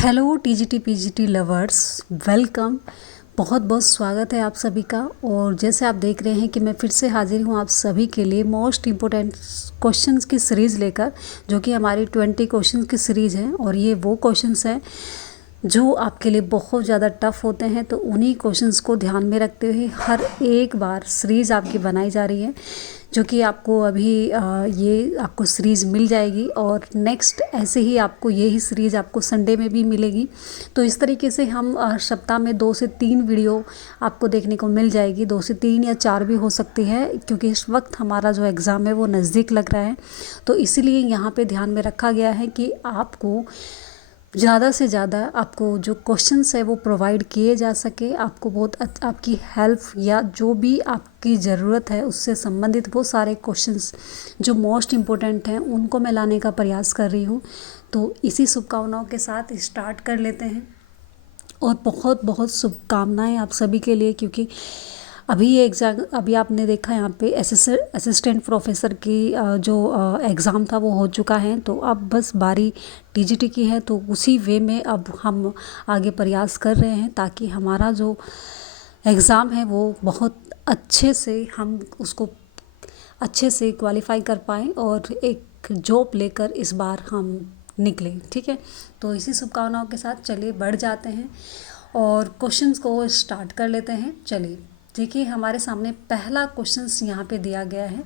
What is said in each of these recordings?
Hello TGT PGT lovers, welcome. बहुत बहुत स्वागत है आप सभी का। और जैसे आप देख रहे हैं कि मैं फिर से हाजिर हूँ आप सभी के लिए मोस्ट इम्पोर्टेंट क्वेश्चंस की सीरीज़ लेकर, जो कि हमारी 20 क्वेश्चंस की सीरीज़ है। और ये वो क्वेश्चंस हैं जो आपके लिए बहुत ज़्यादा टफ होते हैं, तो उन्हीं क्वेश्चंस को ध्यान में रखते हुए हर एक बार सीरीज़ आपकी बनाई जा रही है, जो कि आपको अभी ये आपको सीरीज़ मिल जाएगी। और नेक्स्ट ऐसे ही आपको यही सीरीज़ आपको संडे में भी मिलेगी। तो इस तरीके से हम सप्ताह में 2 से 3 वीडियो आपको देखने को मिल जाएगी। 2 से 3 या 4 भी हो सकती है, क्योंकि इस वक्त हमारा जो एग्ज़ाम है वो नज़दीक लग रहा है। तो इसीलिए यहाँ पे ध्यान में रखा गया है कि आपको ज़्यादा से ज़्यादा आपको जो क्वेश्चंस है वो प्रोवाइड किए जा सके। आपको बहुत आपकी हेल्प या जो भी आपकी ज़रूरत है उससे संबंधित वो सारे क्वेश्चंस जो मोस्ट इम्पोर्टेंट हैं उनको मैं लाने का प्रयास कर रही हूँ। तो इसी शुभकामनाओं के साथ स्टार्ट कर लेते हैं। और बहुत बहुत शुभकामनाएं आप सभी के लिए, क्योंकि अभी ये एग्ज़ाम अभी आपने देखा यहाँ पे असिस्टेंट प्रोफेसर की जो एग्ज़ाम था वो हो चुका है। तो अब बस बारी टीजीटी की है। तो उसी वे में अब हम आगे प्रयास कर रहे हैं, ताकि हमारा जो एग्ज़ाम है वो बहुत अच्छे से हम उसको अच्छे से क्वालिफाई कर पाएँ और एक जॉब लेकर इस बार हम निकलें। ठीक है, तो इसी शुभकामनाओं के साथ चलिए बढ़ जाते हैं और क्वेश्चंस को स्टार्ट कर लेते हैं। चलिए देखिए, हमारे सामने पहला क्वेश्चंस यहाँ पे दिया गया है।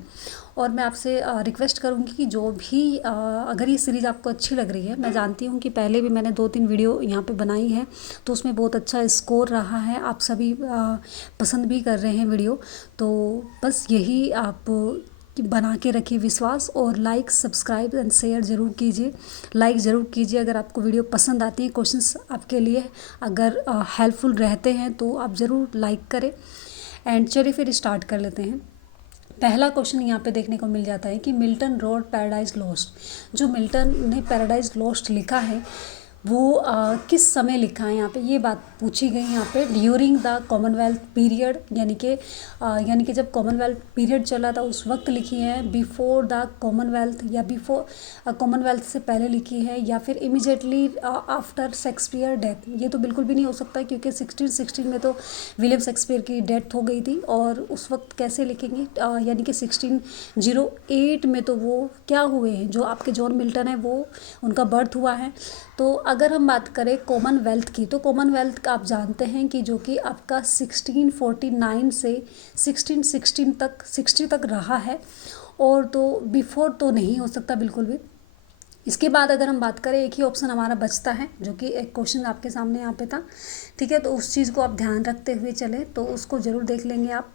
और मैं आपसे रिक्वेस्ट करूँगी कि जो भी अगर ये सीरीज़ आपको अच्छी लग रही है, मैं जानती हूँ कि पहले भी मैंने 2-3 वीडियो यहाँ पे बनाई है, तो उसमें बहुत अच्छा स्कोर रहा है, आप सभी पसंद भी कर रहे हैं वीडियो। तो बस यही आप कि बना के रखिए विश्वास, और लाइक सब्सक्राइब एंड शेयर ज़रूर कीजिए। लाइक ज़रूर कीजिए अगर आपको वीडियो पसंद आती है, क्वेश्चंस आपके लिए अगर हेल्पफुल रहते हैं तो आप ज़रूर लाइक करें। एंड चलिए फिर स्टार्ट कर लेते हैं। पहला क्वेश्चन यहाँ पे देखने को मिल जाता है कि मिल्टन रोड पैराडाइज लॉस्ट। जो मिल्टन ने पैराडाइज लॉस्ट लिखा है वो किस समय लिखा है, यहाँ पे ये बात पूछी गई यहाँ पे। ड्यूरिंग द कॉमनवेल्थ पीरियड, यानी कि जब कॉमनवेल्थ पीरियड चला था उस वक्त लिखी है, बिफोर द कॉमनवेल्थ या बिफोर कॉमनवेल्थ से पहले लिखी है, या फिर इमिजिएटली आफ्टर शेक्सपियर डेथ। ये तो बिल्कुल भी नहीं हो सकता, क्योंकि 1616 में तो विलियम शेक्सपियर की डेथ हो गई थी, और उस वक्त कैसे लिखेंगे। यानी कि 1608 में तो वो क्या हुए हैं, जो आपके जॉन मिल्टन है वो उनका बर्थ हुआ है। तो अगर हम बात करें कॉमनवेल्थ की, तो कॉमनवेल्थ का आप जानते हैं कि जो कि आपका 1649 से 1616 तक 60 तक रहा है, और तो बिफोर तो नहीं हो सकता बिल्कुल भी। इसके बाद अगर हम बात करें, एक ही ऑप्शन हमारा बचता है, जो कि एक क्वेश्चन आपके सामने यहाँ पे था। ठीक है, तो उस चीज़ को आप ध्यान रखते हुए चले, तो उसको ज़रूर देख लेंगे आप।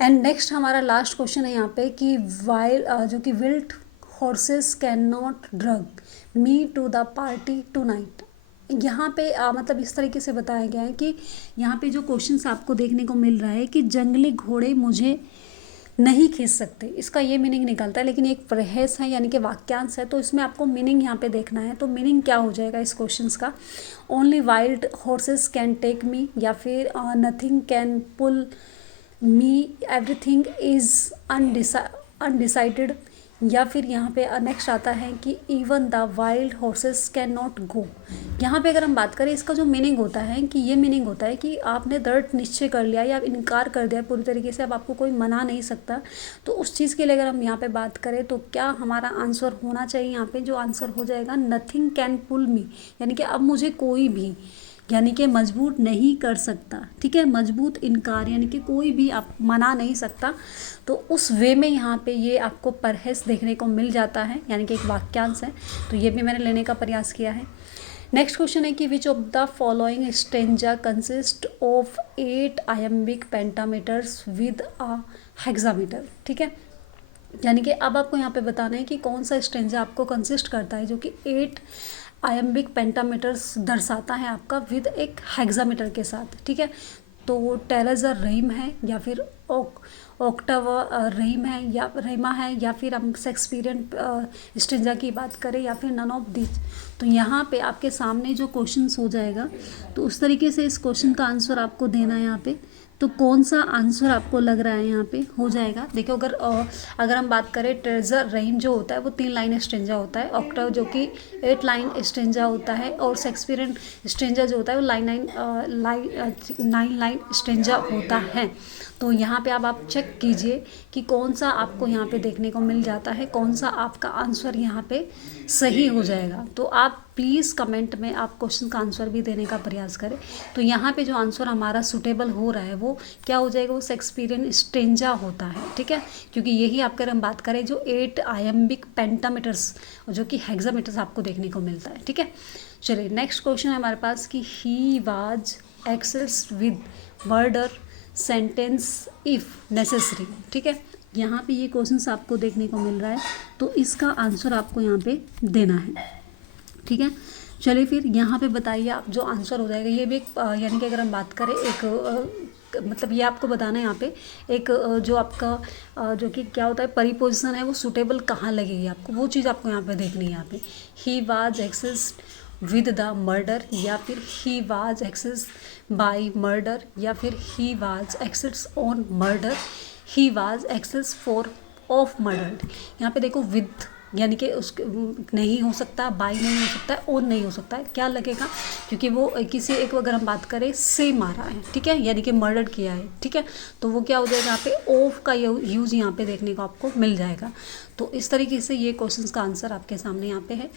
एंड नेक्स्ट हमारा लास्ट क्वेश्चन है यहाँ पे कि जो कि wild horses can not drag me to the party tonight. यहाँ पे मतलब इस तरीके से बताया गया है कि यहाँ पे जो क्वेश्चंस आपको देखने को मिल रहा है कि जंगली घोड़े मुझे नहीं खींच सकते, इसका ये मीनिंग निकलता है। लेकिन एक प्रहस है, यानी कि वाक्यांश है, तो इसमें आपको मीनिंग यहाँ पे देखना है। तो मीनिंग क्या हो जाएगा इस क्वेश्चंस का, only wild horses can take me, या फिर nothing can pull me, everything is undecided, या फिर यहाँ पे नेक्स्ट आता है कि even the wild horses can not go. यहाँ पे अगर हम बात करें, इसका जो मीनिंग होता है कि ये मीनिंग होता है कि आपने दृढ़ निश्चय कर लिया या इनकार कर दिया पूरी तरीके से, अब आपको कोई मना नहीं सकता। तो उस चीज़ के लिए अगर हम यहाँ पे बात करें, तो क्या हमारा आंसर होना चाहिए यहाँ पे, जो आंसर हो जाएगा नथिंग कैन पुल मी, यानी कि अब मुझे कोई भी यानी कि मजबूर नहीं कर सकता। ठीक है, मजबूत इनकार, यानी कि कोई भी आप मना नहीं सकता। तो उस वे में यहाँ पे ये आपको परहेस देखने को मिल जाता है, यानी कि एक वाक्यांश है। तो ये भी मैंने लेने का प्रयास किया है। नेक्स्ट क्वेश्चन है कि which of the following stanza consist of 8 iambic pentameters with a hexameter. ठीक है, यानी कि अब आपको यहाँ पे बताना है कि कौन सा स्टेंजा आपको कंसिस्ट करता है, जो कि 8 आयम्बिक पेंटामीटर्स दर्शाता है आपका विद एक हेक्सामीटर के साथ। ठीक है, तो वो टेरेजर रहीम है, या फिर ऑक्टाव रहीम है, या रहीमा है, या फिर हम शेक्सपियरियन स्टेंजा की बात करें, या फिर नन ऑफ दिस। तो यहाँ पे आपके सामने जो क्वेश्चंस हो जाएगा, तो उस तरीके से इस क्वेश्चन का आंसर आपको देना है यहाँ पे। तो कौन सा आंसर आपको लग रहा है यहाँ पे हो जाएगा? देखो, अगर हम बात करें, ट्रेजर राइम जो होता है वो 3 लाइन स्ट्रेंजा होता है, ऑक्टेव जो कि 8 लाइन स्ट्रेंजा होता है, और शेक्सपियरियन स्ट्रेंजा जो होता है वो 9 लाइन स्ट्रेंजा होता है। तो यहाँ पे अब आप चेक कीजिए कि कौन सा आपको यहाँ पे देखने को मिल जाता है, कौन सा आपका आंसर यहाँ पे सही हो जाएगा। तो आप प्लीज़ कमेंट में आप क्वेश्चन का आंसर भी देने का प्रयास करें। तो यहाँ पे जो आंसर हमारा सूटेबल हो रहा है वो क्या हो जाएगा? वो शेक्सपियरियन स्ट्रेंजा होता है, ठीक है, क्योंकि यही आप अगर हम बात करें जो 8 आयम्बिक पेंटामीटर्स जो कि हेक्सामीटर्स आपको देखने को मिलता है, ठीक है। चलिए नेक्स्ट क्वेश्चन है हमारे पास कि ही was accessed with murder sentence if necessary, ठीक है। यहाँ पे ये क्वेश्चंस आपको देखने को मिल रहा है, तो इसका आंसर आपको यहाँ पे देना है, ठीक है। चलिए फिर यहाँ पे बताइए आप जो आंसर हो जाएगा, ये भी एक यानी कि अगर हम बात करें एक मतलब ये आपको बताना है यहाँ पे एक जो आपका जो कि क्या होता है परिपोजिशन है वो सूटेबल कहाँ लगेगी आपको, वो चीज़ आपको यहाँ पे देखनी है। यहाँ पे he was accessed with the murder, या फिर he was accessed by murder, या फिर he was accessed on murder, he was accessed for of murder. यहाँ पे देखो विद यानी कि उसके नहीं हो सकता, बाय नहीं हो सकता है, ओन नहीं हो सकता है, क्या लगेगा? क्योंकि वो किसी एक अगर हम बात करें से मारा है, ठीक है, यानी कि मर्डर किया है, ठीक है, तो वो क्या हो जाएगा? यहाँ पे ऑफ का यूज़ यहाँ पे देखने को आपको मिल जाएगा। तो इस तरीके से ये क्वेश्चन का आंसर आपके सामने यहाँ पे है।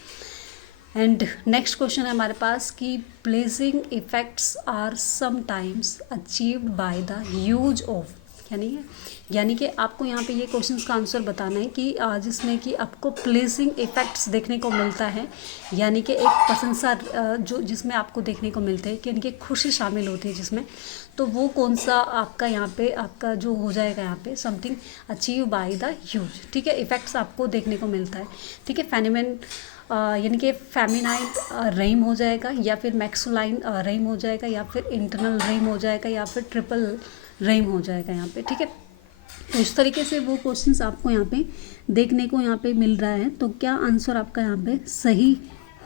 एंड नेक्स्ट क्वेश्चन है हमारे पास कि pleasing effects are sometimes achieved by the use of, यानी कि आपको यहाँ पे ये क्वेश्चन का आंसर बताना है कि जिसमें कि आपको प्लेजिंग इफेक्ट्स देखने को मिलता है, यानी कि एक प्रशंसा जो जिसमें आपको देखने को मिलते हैं कि यानी कि खुशी शामिल होती है जिसमें, तो वो कौन सा आपका यहाँ पे आपका जो हो जाएगा यहाँ पे something achieve by the use, ठीक है, इफेक्ट्स आपको देखने को मिलता है, ठीक है। फेमिनाइन यानी कि फेमिनाइन रेम हो जाएगा, या फिर मैक्सुलाइन रेम हो जाएगा, या फिर इंटरनल रेम हो जाएगा, या फिर ट्रिपल रेम हो जाएगा यहाँ पे, ठीक है। तो इस तरीके से वो क्वेश्चंस आपको यहाँ पे देखने को यहाँ पे मिल रहा है। तो क्या आंसर आपका यहाँ पे सही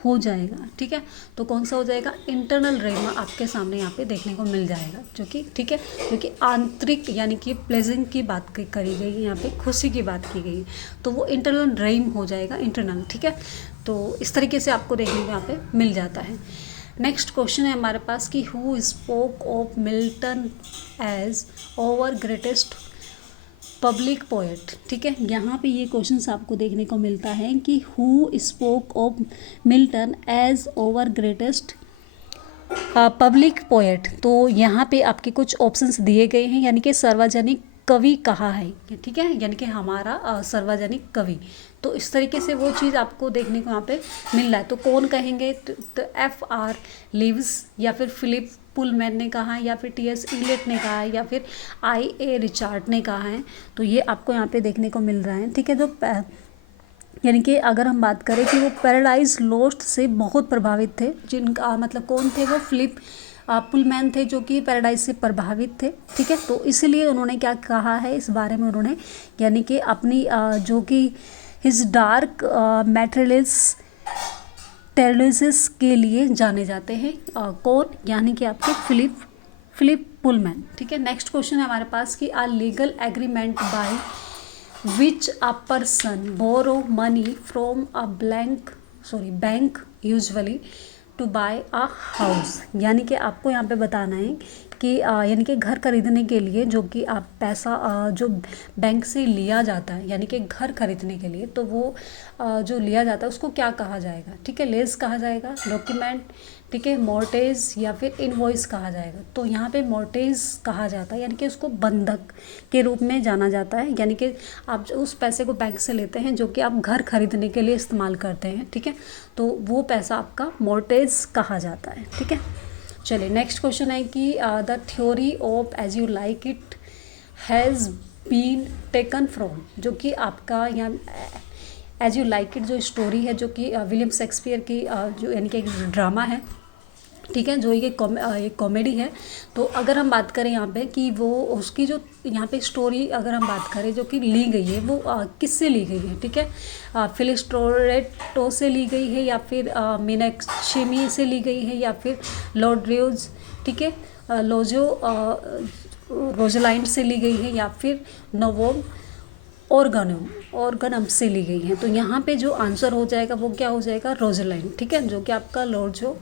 हो जाएगा, ठीक है। तो कौन सा हो जाएगा? इंटरनल रेम आपके सामने यहाँ पे देखने को मिल जाएगा, जो कि ठीक है, जो कि आंतरिक यानी कि प्लेजिंग की बात करी गई है, यहाँ पे खुशी की बात की गई है, तो वो इंटरनल रेम हो जाएगा, इंटरनल, ठीक है। तो इस तरीके से आपको देखने को यहाँ पे मिल जाता है। नेक्स्ट क्वेश्चन है हमारे पास कि who spoke of Milton as over greatest public poet, ठीक है। यहाँ पे ये क्वेश्चंस आपको देखने को मिलता है कि who spoke of Milton as over greatest public poet. तो यहाँ पे आपके कुछ ऑप्शंस दिए गए हैं, यानी कि सार्वजनिक कवि कहा है, ठीक है, यानी कि हमारा सार्वजनिक कवि। तो इस तरीके से वो चीज़ आपको देखने को यहाँ पे मिल रहा है। तो कौन कहेंगे? तो F.R. लीव्स, या फिर फिलिप पुलमैन ने कहा है, या फिर T.S. इलियट ने कहा है, या फिर I.A. रिचार्ड ने कहा है। तो ये आपको यहाँ पे देखने को मिल रहा है, ठीक है। जो यानी कि अगर हम बात करें कि वो पैराडाइज लोस्ट से बहुत प्रभावित थे, जिनका मतलब कौन थे? वो फिलिप पुलमैन थे, जो कि पैराडाइज से प्रभावित थे, ठीक है। तो इसीलिए उन्होंने क्या कहा है इस बारे में, उन्होंने यानी कि अपनी जो कि हिज डार्क मैटेरियलिस्ट टेरलिसिस के लिए जाने जाते हैं। कौन? यानी कि आपके फिलिप पुलमैन, ठीक है। नेक्स्ट क्वेश्चन है हमारे पास कि a legal agreement by which a person borrow money from a bank usually to buy a house, यानी कि आपको यहाँ पे बताना है कि यानी कि घर खरीदने के लिए जो कि आप पैसा जो बैंक से लिया जाता है, यानी कि घर खरीदने के लिए, तो वो जो लिया जाता है उसको क्या कहा जाएगा, ठीक है। लेज कहा जाएगा, डॉक्यूमेंट, ठीक है, मॉर्टेज, या फिर इनवॉइस कहा जाएगा। तो यहाँ पे मॉर्टेज कहा जाता है, यानी कि उसको बंधक के रूप में जाना जाता है, यानी कि आप उस पैसे को बैंक से लेते हैं जो कि आप घर खरीदने के लिए इस्तेमाल करते हैं, ठीक है। तो वो पैसा आपका मॉर्टेज कहा जाता है, ठीक है। चलिए नेक्स्ट क्वेश्चन है कि the theory of as you like it has been taken from, जो कि आपका यहाँ एज यू लाइक इट जो स्टोरी है, जो कि विलियम शेक्सपियर की जो यानी कि एक ड्रामा है, ठीक है, जो ये एक कॉमेडी है। तो अगर हम बात करें यहाँ पे कि वो उसकी जो यहाँ पे स्टोरी अगर हम बात करें जो कि ली गई है वो किससे ली गई है, ठीक है, फिलिस्टोरेटो से ली गई है, या फिर मीनाक्षी से ली गई है, या फिर लॉर्ड ड्यूज, ठीक है, लोजो रोजलाइंड से ली गई है या फिर नोवोम ऑर्गनम से ली गई है। तो यहाँ पे जो आंसर हो जाएगा वो क्या हो जाएगा, रोजलाइंड, ठीक है, जो कि आपका लॉर्जो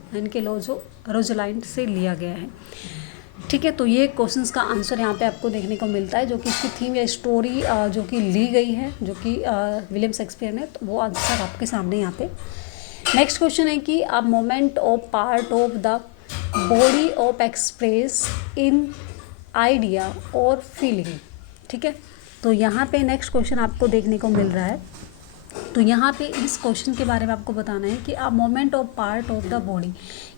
रोजलाइंड से लिया गया है, ठीक है। तो ये क्वेश्चंस का आंसर यहाँ पे आपको देखने को मिलता है, जो कि इसकी थीम या स्टोरी जो कि ली गई है, जो कि विलियम शेक्सपियर ने, तो वो आंसर आपके सामने यहाँ पे। नेक्स्ट क्वेश्चन है कि a moment of part of the body of express in idea और फीलिंग, ठीक है। तो यहाँ पे नेक्स्ट क्वेश्चन आपको देखने को मिल रहा है। तो यहाँ पे इस क्वेश्चन के बारे में आपको बताना है कि a moment of part of the body,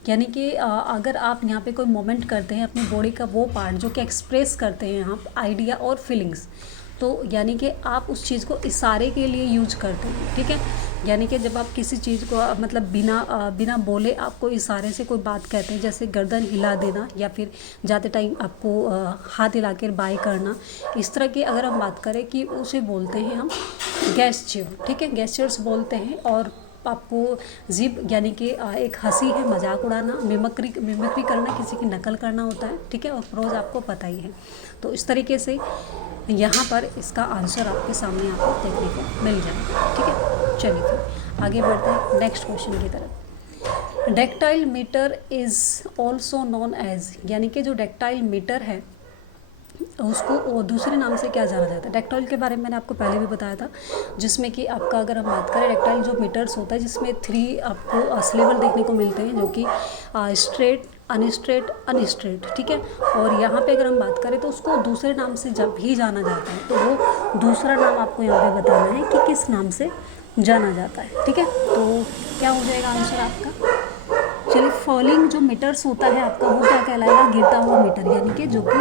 यानी कि अगर आप यहाँ पे कोई मोमेंट करते हैं अपनी बॉडी का वो पार्ट जो कि एक्सप्रेस करते हैं आप आइडिया और फीलिंग्स, तो यानी कि आप उस चीज़ को इशारे के लिए यूज करते हैं, ठीक है। यानी कि जब आप किसी चीज़ को मतलब बिना बोले आपको इशारे से कोई बात कहते हैं, जैसे गर्दन हिला देना या फिर जाते टाइम आपको हाथ हिला कर बाय करना, इस तरह की अगर हम बात करें कि उसे बोलते हैं हम गेस्चर, ठीक है, गेस्चर्स बोलते हैं। और आपको जिब यानी कि एक हंसी है, मजाक उड़ाना, मिमिक्री करना, किसी की नकल करना होता है, ठीक है। और प्रोज आपको पता ही है। तो इस तरीके से यहाँ पर इसका आंसर आपके सामने आपको देखने को मिल जाएगा, ठीक है। चलिए फिर आगे बढ़ते हैं नेक्स्ट क्वेश्चन की तरफ। Dactyl metre is also known as, यानी कि जो डेक्टाइल मीटर है उसको दूसरे नाम से क्या जाना जाता है। डेक्टाइल के बारे में मैंने आपको पहले भी बताया था, जिसमें कि आपका अगर हम बात करें डेक्टाइल जो मीटर्स होता है, जिसमें 3 आपको स्लेबल देखने को मिलते हैं, जो कि स्ट्रेट, अनस्ट्रेट, ठीक है। और यहाँ पे अगर हम बात करें तो उसको दूसरे नाम से जब भी जाना जाता है, तो वो दूसरा नाम आपको यहाँ पे बताना है कि किस नाम से जाना जाता है, ठीक है। तो क्या हो जाएगा आंसर आपका। चलिए, फॉलिंग जो मीटर्स होता है आपका वो क्या कहलाएगा, गिरता हुआ मीटर, यानी कि जो कि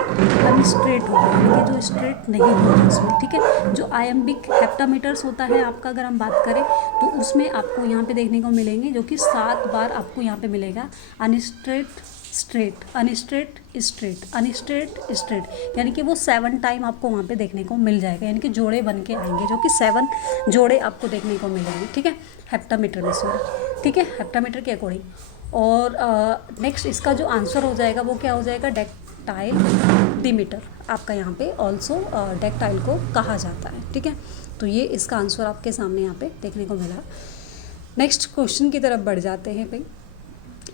अनस्ट्रेट होगा, यानी कि जो स्ट्रेट नहीं होगा उसमें, ठीक है। जो आयम्बिक हेप्टामीटर्स होता है आपका अगर हम बात करें तो उसमें आपको यहाँ पे देखने को मिलेंगे, जो कि 7 बार आपको यहाँ पे मिलेगा अनस्ट्रेट स्ट्रेट, अनस्ट्रेट स्ट्रेट, अनस्ट्रेट स्ट्रेट, यानी कि वो 7 टाइम आपको वहाँ पे देखने को मिल जाएगा, यानी कि जोड़े बन के आएंगे, जो कि 7 जोड़े आपको देखने को मिलेंगे, ठीक है, हेप्टामीटर में, सॉरी, ठीक है, हेप्टामीटर के अकॉर्डिंग। और नेक्स्ट इसका जो आंसर हो जाएगा वो क्या हो जाएगा, डेक्टाइल डिमीटर, आपका यहाँ पे ऑल्सो डेक्टाइल को कहा जाता है, ठीक है। तो ये इसका आंसर आपके सामने यहाँ पे देखने को मिला। नेक्स्ट क्वेश्चन की तरफ बढ़ जाते हैं भाई।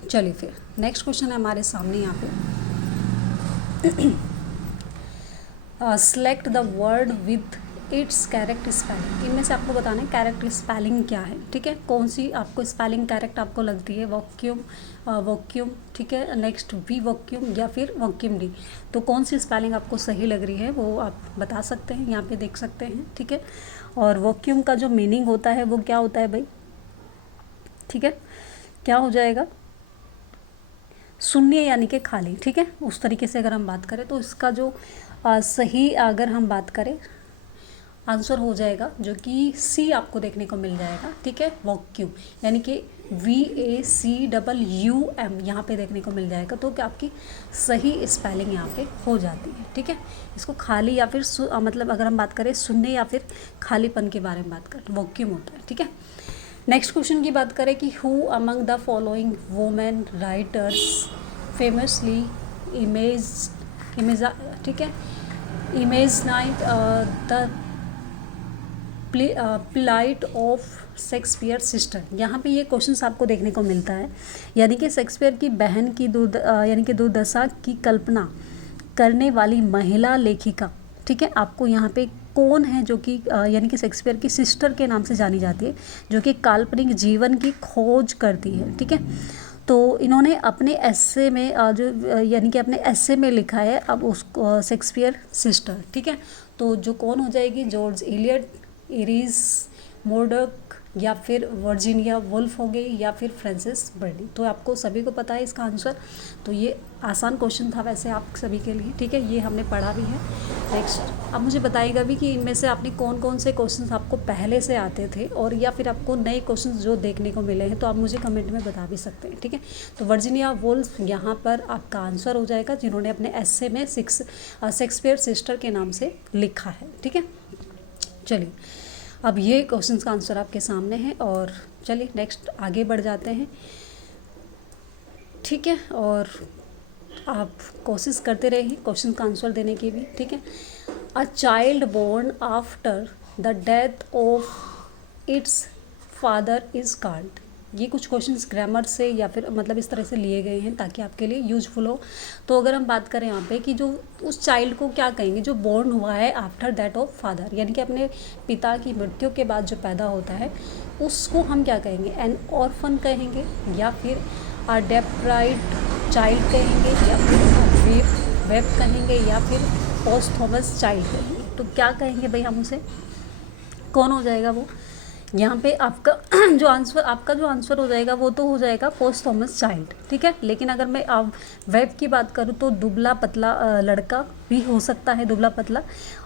चलिए फिर नेक्स्ट क्वेश्चन है हमारे सामने यहाँ पे। Select the word with its correct spelling, इनमें से आपको बताना है करेक्ट स्पेलिंग क्या है, ठीक है। कौन सी आपको स्पेलिंग करेक्ट आपको लगती है, वॉक्यूम, ठीक है, नेक्स्ट वी वॉक्यूम या फिर वॉक्यूम डी। तो कौन सी स्पेलिंग आपको सही लग रही है वो आप बता सकते हैं, यहाँ पे देख सकते हैं, ठीक है। और वॉक्यूम का जो मीनिंग होता है वो क्या होता है भाई, ठीक है, क्या हो जाएगा, शून्य यानी कि खाली, ठीक है। उस तरीके से अगर हम बात करें तो इसका जो सही अगर हम बात करें आंसर हो जाएगा, जो कि सी आपको देखने को मिल जाएगा, ठीक है, वॉक्यूम, यानी कि VACUUM यहाँ पे देखने को मिल जाएगा। तो क्या आपकी सही स्पेलिंग यहाँ पे हो जाती है, ठीक है। इसको खाली या फिर मतलब अगर हम बात करें शून्य या फिर खालीपन के बारे में बात करें, वॉक्यूम होता है, ठीक है। नेक्स्ट क्वेश्चन की बात करें कि who among the following women writers famously ठीक है, imagined the plight of Shakespeare sister. यहाँ पे ये क्वेश्चंस आपको देखने को मिलता है, यानी कि शेक्सपियर की बहन की यानी कि दुर्दशा की कल्पना करने वाली महिला लेखिका, ठीक है। आपको यहाँ पे कौन है जो कि यानी कि शेक्सपियर की सिस्टर के नाम से जानी जाती है, जो कि काल्पनिक जीवन की खोज करती है, ठीक है। तो इन्होंने अपने एस्से में जो यानी कि अपने एस्से में लिखा है अब उसको शेक्सपियर सिस्टर, ठीक है। तो जो कौन हो जाएगी, जॉर्ज इलियट, इरीज मोर्डक या फिर वर्जीनिया वुल्फ हो गई या फिर फ्रांसिस बर्डी। तो आपको सभी को पता है इसका आंसर। तो ये आसान क्वेश्चन था वैसे आप सभी के लिए, ठीक है, ये हमने पढ़ा भी है। नेक्स्ट अब मुझे बताइएगा भी कि इनमें से आपने कौन कौन से क्वेश्चंस आपको पहले से आते थे और या फिर आपको नए क्वेश्चंस जो देखने को मिले हैं, तो आप मुझे कमेंट में बता भी सकते हैं, ठीक है। तो वर्जीनिया वुल्फ यहाँ पर आपका आंसर हो जाएगा, जिन्होंने अपने एस्से में शेक्सपियर सिस्टर के नाम से लिखा है, ठीक है। चलिए, अब ये क्वेश्चन का आंसर आपके सामने है और चलिए नेक्स्ट आगे बढ़ जाते हैं, ठीक है। और आप कोशिश करते रहिए क्वेश्चन का आंसर देने की भी, ठीक है। A child born after the death of its father is called. ये कुछ क्वेश्चंस ग्रामर से या फिर मतलब इस तरह से लिए गए हैं ताकि आपके लिए यूजफुल हो। तो अगर हम बात करें यहाँ पे कि जो उस चाइल्ड को क्या कहेंगे जो बोर्न हुआ है आफ्टर दैट ऑफ फादर, यानी कि अपने पिता की मृत्यु के बाद जो पैदा होता है उसको हम क्या कहेंगे, एन ऑर्फन कहेंगे या फिर अ डेप्राइव्ड चाइल्ड कहेंगे या फिर वेब कहेंगे या फिर पोस्टथॉमस चाइल्ड कहेंगे। तो क्या कहेंगे भाई हम उसे, कौन हो जाएगा वो, यहाँ पे आपका जो आंसर हो जाएगा वो तो हो जाएगा पोस्टथॉमस चाइल्ड, ठीक है। लेकिन अगर मैं अब वेब की बात करूँ तो दुबला पतला लड़का भी हो सकता है, दुबला पतला।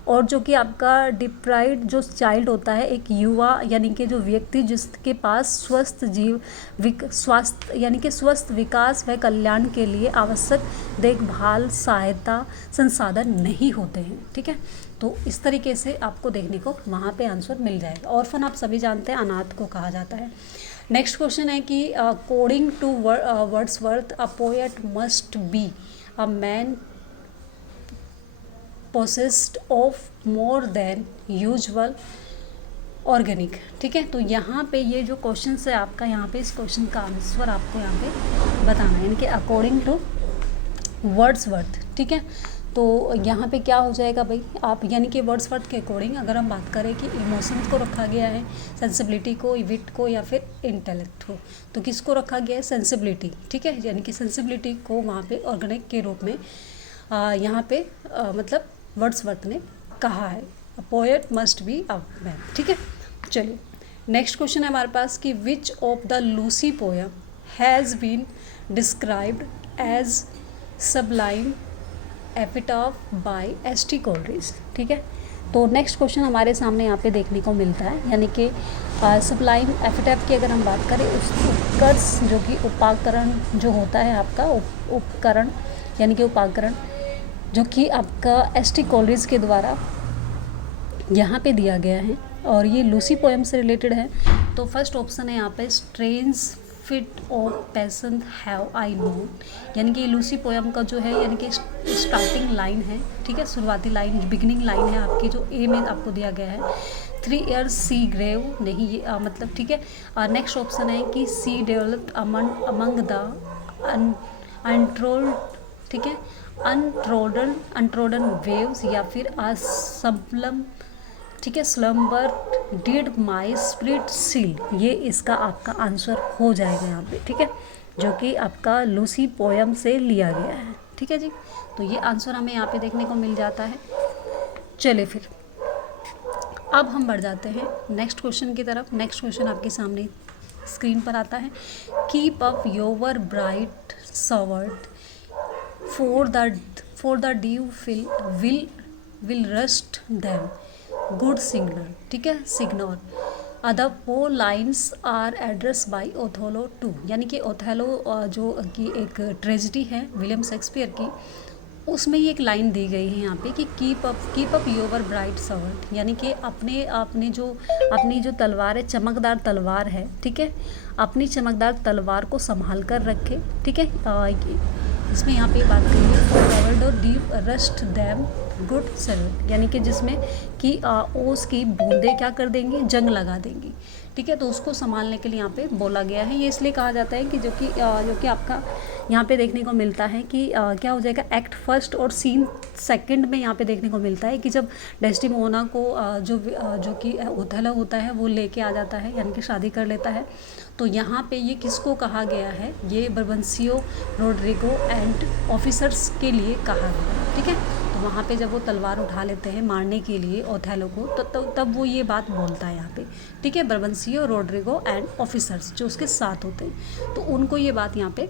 और जो कि आपका डिप्राइव्ड जो चाइल्ड होता है एक युवा यानी कि जो व्यक्ति जिसके पास स्वास्थ्य यानी कि स्वस्थ विकास व कल्याण के लिए आवश्यक देखभाल सहायता संसाधन नहीं होते हैं, ठीक है। तो इस तरीके से आपको देखने को वहाँ पे आंसर मिल जाएगा। ऑर्फन आप सभी जानते हैं अनाथ को कहा जाता है। नेक्स्ट क्वेश्चन है कि according to Wordsworth a poet must be a man possessed of more than usual organic, ठीक है। तो यहाँ पे ये जो क्वेश्चन है आपका, यहाँ पे इस क्वेश्चन का आंसर आपको यहाँ पे बताना है, यानी कि अकॉर्डिंग टू वर्ड्सवर्थ, ठीक है। तो यहाँ पे क्या हो जाएगा भाई, आप यानी कि वर्ड्सवर्थ के अकॉर्डिंग अगर हम बात करें कि इमोशंस को रखा गया है, सेंसिबिलिटी को, विट को या फिर इंटेलेक्ट को, तो किसको रखा गया है, सेंसिबिलिटी, ठीक है। यानी कि सेंसिबिलिटी को वहाँ पे ऑर्गेनिक के रूप में यहाँ पे मतलब वर्ड्सवर्थ ने कहा है, a poet must be a man, ठीक है। चलिए नेक्स्ट क्वेश्चन है हमारे पास कि which of the Lucy poem has been described as sublime epitaph by S T. Coleridge, ठीक है। तो नेक्स्ट क्वेश्चन हमारे सामने यहाँ पे देखने को मिलता है, यानी कि सबलाइम एपिटाफ की अगर हम बात करें उस उत्कर्ष जो कि उपाकरण जो होता है आपका उपकरण यानी कि उपाकरण जो कि आपका एस.टी. कोलरिज के द्वारा यहाँ पे दिया गया है और ये लूसी पोएम से रिलेटेड है। तो फर्स्ट ऑप्शन है यहाँ पे strange fit of passion have I known, यानी कि लूसी पोएम का जो है यानी कि स्टार्टिंग लाइन है, ठीक है, शुरुआती लाइन बिगिनिंग लाइन है आपकी जो ए में आपको दिया गया है। 3 years सी ग्रेव नहीं ये मतलब, ठीक है। नेक्स्ट ऑप्शन है कि सी डेवलप्ड अमंग द अनट्रोल्ड, ठीक है, अनट्रोडन वेव्स या फिर असम्पलम, ठीक है, slumber did my spirit seal, ये इसका आपका आंसर हो जाएगा यहाँ पे, ठीक है, जो कि आपका लूसी पोएम से लिया गया है, ठीक है जी। तो ये आंसर हमें यहाँ पे देखने को मिल जाता है। चलिए फिर अब हम बढ़ जाते हैं नेक्स्ट क्वेश्चन की तरफ। नेक्स्ट क्वेश्चन आपके सामने स्क्रीन पर आता है, keep up your bright sword for the dew will rust them good signal, ठीक है, signal. The 4 lines are address by Othello 2, यानी कि ओथेलो जो कि एक ट्रेजेडी है विलियम शेक्सपियर की, उसमें ये एक लाइन दी गई है यहाँ पे कि कीप अप योर ब्राइट सवर्ड, यानी कि अपनी जो तलवार है, चमकदार तलवार है, ठीक है, अपनी चमकदार तलवार को संभाल कर रखे, ठीक है। इसमें यहाँ पे बात करी है deep rust them good salute, यानी कि जिसमें कि ओस की बूंदें क्या कर देंगी, जंग लगा देंगी, ठीक है। तो उसको संभालने के लिए यहाँ पे बोला गया है। ये इसलिए कहा जाता है कि जो कि आपका यहाँ पे देखने को मिलता है कि क्या हो जाएगा, एक्ट फर्स्ट और सीन सेकंड में यहाँ पे देखने को मिलता है कि जब डेस्टिमोना को जो कि ओथेलो होता है वो लेके आ जाता है, यानी कि शादी कर लेता है। तो यहाँ पे ये किसको कहा गया है, ये बर्बनसियो रोड्रिगो एंड ऑफिसर्स के लिए कहा गया, ठीक है। तो वहाँ पे जब वो तलवार उठा लेते हैं मारने के लिए ओथेलो को, तो तब वो ये बात बोलता है यहाँ पे, ठीक है, बर्बनसियो रोड्रिगो एंड ऑफिसर्स जो उसके साथ होते हैं, तो उनको ये बात यहाँ पे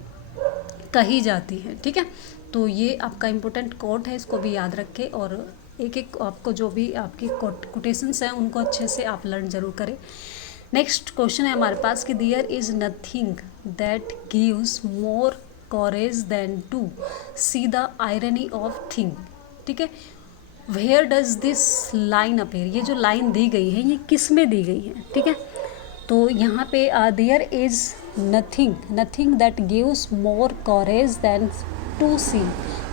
कही जाती है, ठीक है। तो ये आपका इम्पोर्टेंट कोट है, इसको भी याद रखें और एक एक आपको जो भी आपकी कोटेशंस हैं उनको अच्छे से आप लर्न जरूर करें। नेक्स्ट क्वेश्चन है हमारे पास कि there is nothing that gives more courage than to see the irony of thing, ठीक है। Where does this line appear, ये जो लाइन दी गई है ये किस में दी गई है, ठीक है। तो यहाँ पे there is nothing that gives more courage than to see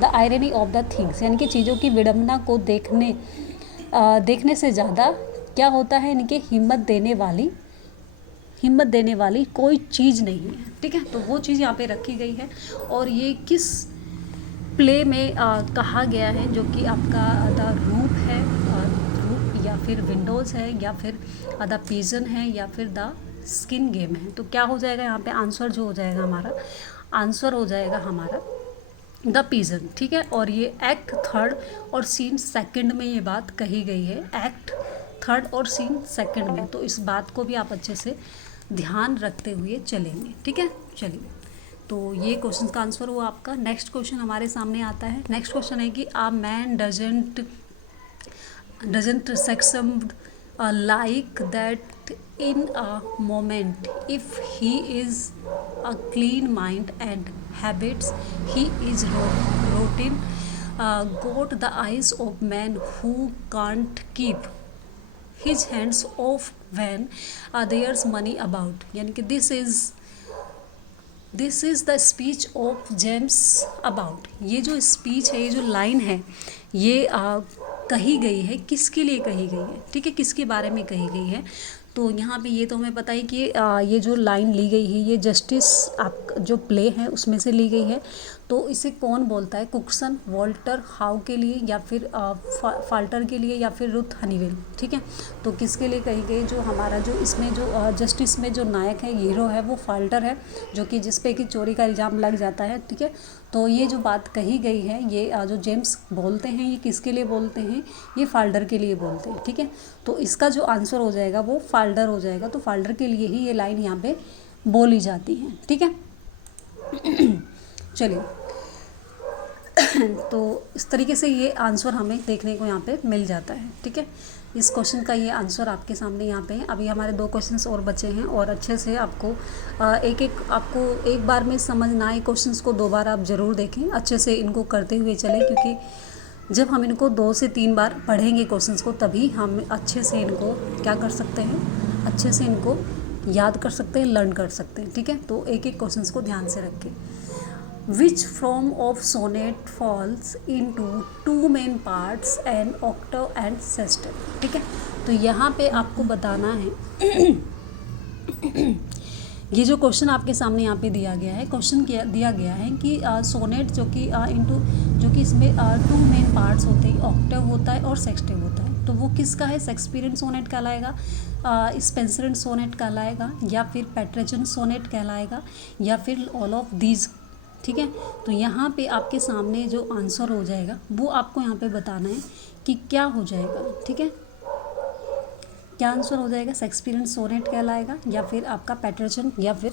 the irony of the things, यानी कि चीज़ों की विडंबना को देखने से ज़्यादा क्या होता है, इनके हिम्मत देने वाली कोई चीज़ नहीं है। ठीक है, तो वो चीज़ यहाँ पे रखी गई है। और ये किस प्ले में कहा गया है, जो कि आपका द रूप है, रूप या फिर विंडोज़ है, या फिर द पिजन है, या फिर द स्किन गेम है। तो क्या हो जाएगा यहाँ पे आंसर, जो हो जाएगा हमारा आंसर हो जाएगा हमारा द पिजन। ठीक है, और ये एक्ट थर्ड और सीन सेकंड में ये बात कही गई है, एक्ट थर्ड और सीन सेकंड में। तो इस बात को भी आप अच्छे से ध्यान रखते हुए चलेंगे। ठीक है, चलिए, तो ये क्वेश्चन का आंसर हुआ आपका। नेक्स्ट क्वेश्चन हमारे सामने आता है। नेक्स्ट क्वेश्चन है कि a man doesn't succeed like that in a moment if he is a clean mind and habits he is rotten got the eyes of man who can't keep his hands off when there's money about, यानी कि this is the speech of James about. ये जो speech है, ये जो line है, ये कही गई है, किसके लिए कही गई है? ठीक है, किसके बारे में कही गई है? तो यहाँ पे ये तो हमें पता है कि ये जो लाइन ली गई है, ये जस्टिस आप जो प्ले है उसमें से ली गई है। तो इसे कौन बोलता है? कुक्सन, वॉल्टर हाउ के लिए, या फिर फाल्टर के लिए, या फिर रुथ हनीवेल। ठीक है, तो किसके लिए कही गई? जो हमारा जो इसमें जो जस्टिस में जो नायक है, हीरो है, वो फाल्टर है, जो कि जिस पे कि चोरी का इल्ज़ाम लग जाता है। ठीक है, तो ये जो बात कही गई है, ये जो जेम्स बोलते हैं, ये किसके लिए बोलते हैं? ये फाल्टर के लिए बोलते हैं। ठीक है, तो इसका जो आंसर हो जाएगा वो फाल्टर हो जाएगा। तो फाल्टर के लिए ही ये लाइन यहाँ पे बोली जाती है। ठीक है, चलिए, तो इस तरीके से ये आंसर हमें देखने को यहाँ पे मिल जाता है। ठीक है, इस क्वेश्चन का ये आंसर आपके सामने यहाँ पे है। अभी हमारे 2 क्वेश्चंस और बचे हैं, और अच्छे से आपको आपको एक बार में समझ ना आए क्वेश्चंस को 2 बार आप ज़रूर देखें, अच्छे से इनको करते हुए चलें, क्योंकि जब हम इनको 2 से 3 बार पढ़ेंगे क्वेश्चंस को, तभी हम अच्छे से इनको क्या कर सकते हैं, अच्छे से इनको याद कर सकते हैं, लर्न कर सकते हैं। ठीक है, तो एक क्वेश्चंस को ध्यान से रखें। Which form of sonnet falls into 2 main parts, an octave and sextet? ठीक है, तो यहाँ पे आपको बताना है ये जो क्वेश्चन आपके सामने यहाँ पे दिया गया है, क्वेश्चन दिया गया है कि सोनेट जो कि इसमें 2 मेन पार्ट्स होते हैं, ऑक्टेव होता है और सेक्सटेव होता है। तो वो किसका है? शेक्सपियरियन सोनेट कहलाएगा, स्पेंसरियन सोनेट कहलाएगा, या फिर पेट्रेचन सोनेट कहलाएगा, या फिर ऑल ऑफ दीज। ठीक है, तो यहाँ पे आपके सामने जो आंसर हो जाएगा वो आपको यहाँ पे बताना है कि क्या हो जाएगा। ठीक है, क्या आंसर हो जाएगा? शेक्सपियरियन सोनेट कहलाएगा, या फिर आपका पेट्रेचन, या फिर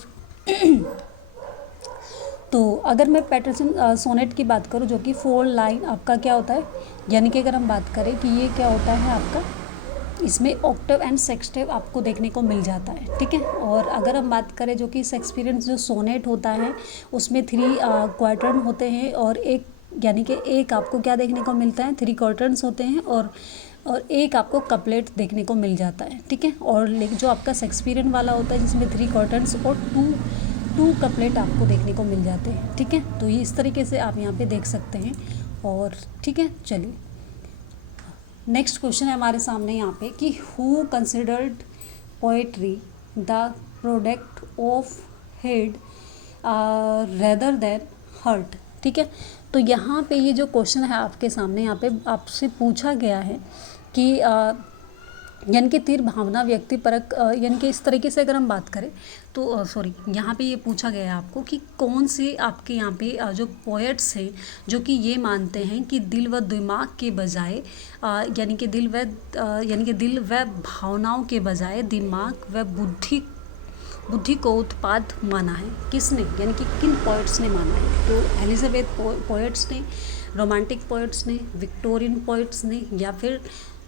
तो अगर मैं पेट्रेचन सोनेट की बात करूँ, जो कि 4 लाइन आपका क्या होता है, यानी कि अगर हम बात करें कि ये क्या होता है आपका, इसमें ऑक्टेव एंड सेक्सटेव आपको देखने को मिल जाता है। ठीक है, और अगर हम बात करें जो कि शेक्सपियरियन जो सोनेट होता है, उसमें 3 क्वार्टर्न होते हैं, और यानी कि एक आपको क्या देखने को मिलता है, 3 क्वार्टर्न्स होते हैं, और एक आपको कपलेट देखने को मिल जाता है। ठीक है, और लेकिन जो आपका शेक्सपियरियन वाला होता है, जिसमें 3 क्वार्टर्न्स और 2 कपलेट आपको देखने को मिल जाते हैं। ठीक है, तो ये इस तरीके से आप यहाँ पे देख सकते हैं। और ठीक है, चलिए, नेक्स्ट क्वेश्चन है हमारे सामने यहाँ पे कि who considered poetry the product of head rather than heart. ठीक है, तो यहाँ पे ये जो क्वेश्चन है आपके सामने, यहाँ पे आपसे पूछा गया है कि यानी कि तीर भावना व्यक्तिपरक, यानी कि इस तरीके से अगर हम बात करें तो यहाँ पे ये पूछा गया है आपको कि कौन से आपके यहाँ पे जो पोएट्स हैं जो कि ये मानते हैं कि दिल व दिमाग के बजाय यानी कि दिल व भावनाओं के बजाय दिमाग व बुद्धि को उत्पाद माना है। किसने, यानी कि किन पोएट्स ने माना है? तो एलिजाबेथ पोएट्स ने, रोमांटिक पोएट्स ने, विक्टोरियन पोएट्स ने, या फिर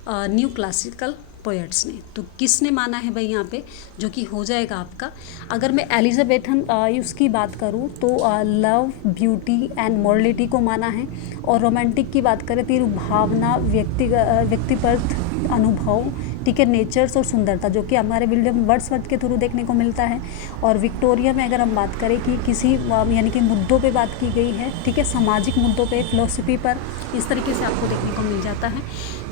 न्यू क्लासिकल पोएट्स ने। तो किसने माना है भाई यहाँ पे, जो कि हो जाएगा आपका। अगर मैं एलिजाबेथन उसकी बात करूँ तो लव, ब्यूटी एंड मॉरलिटी को माना है, और रोमांटिक की बात करें तो भावना, व्यक्तिगत अनुभव, ठीक है, नेचर्स और सुंदरता, जो कि हमारे विलियम वर्ड्सवर्थ के थ्रू देखने को मिलता है। और विक्टोरिया में अगर हम बात करें कि किसी यानी कि मुद्दों पे बात की गई है, ठीक है, सामाजिक मुद्दों पे, फिलोसफी पर, इस तरीके से आपको देखने को मिल जाता है।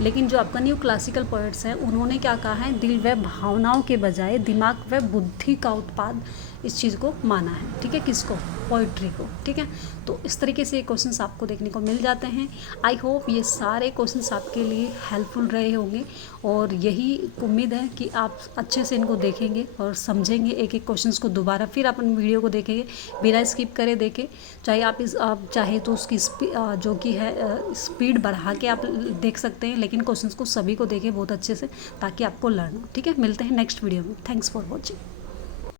लेकिन जो आपका न्यू क्लासिकल पोएट्स हैं, उन्होंने क्या कहा है, दिल व भावनाओं के बजाय दिमाग व बुद्धि का उत्पाद इस चीज़ को माना है, ठीक है, किसको, पोइट्री को, ठीक है। तो इस तरीके से क्वेश्चंस आपको देखने को मिल जाते हैं। आई होप ये सारे क्वेश्चंस आपके लिए हेल्पफुल रहे होंगे, और यही उम्मीद है कि आप अच्छे से इनको देखेंगे और समझेंगे एक एक क्वेश्चंस को दोबारा, फिर अपन वीडियो को देखेंगे बिना स्किप करे देखें। चाहे आप चाहे तो उसकी जो कि है स्पीड बढ़ा के आप देख सकते हैं, लेकिन क्वेश्चंस को सभी को देखें बहुत अच्छे से, ताकि आपको लर्न हो, ठीक है। मिलते हैं नेक्स्ट वीडियो में। Thanks for watching.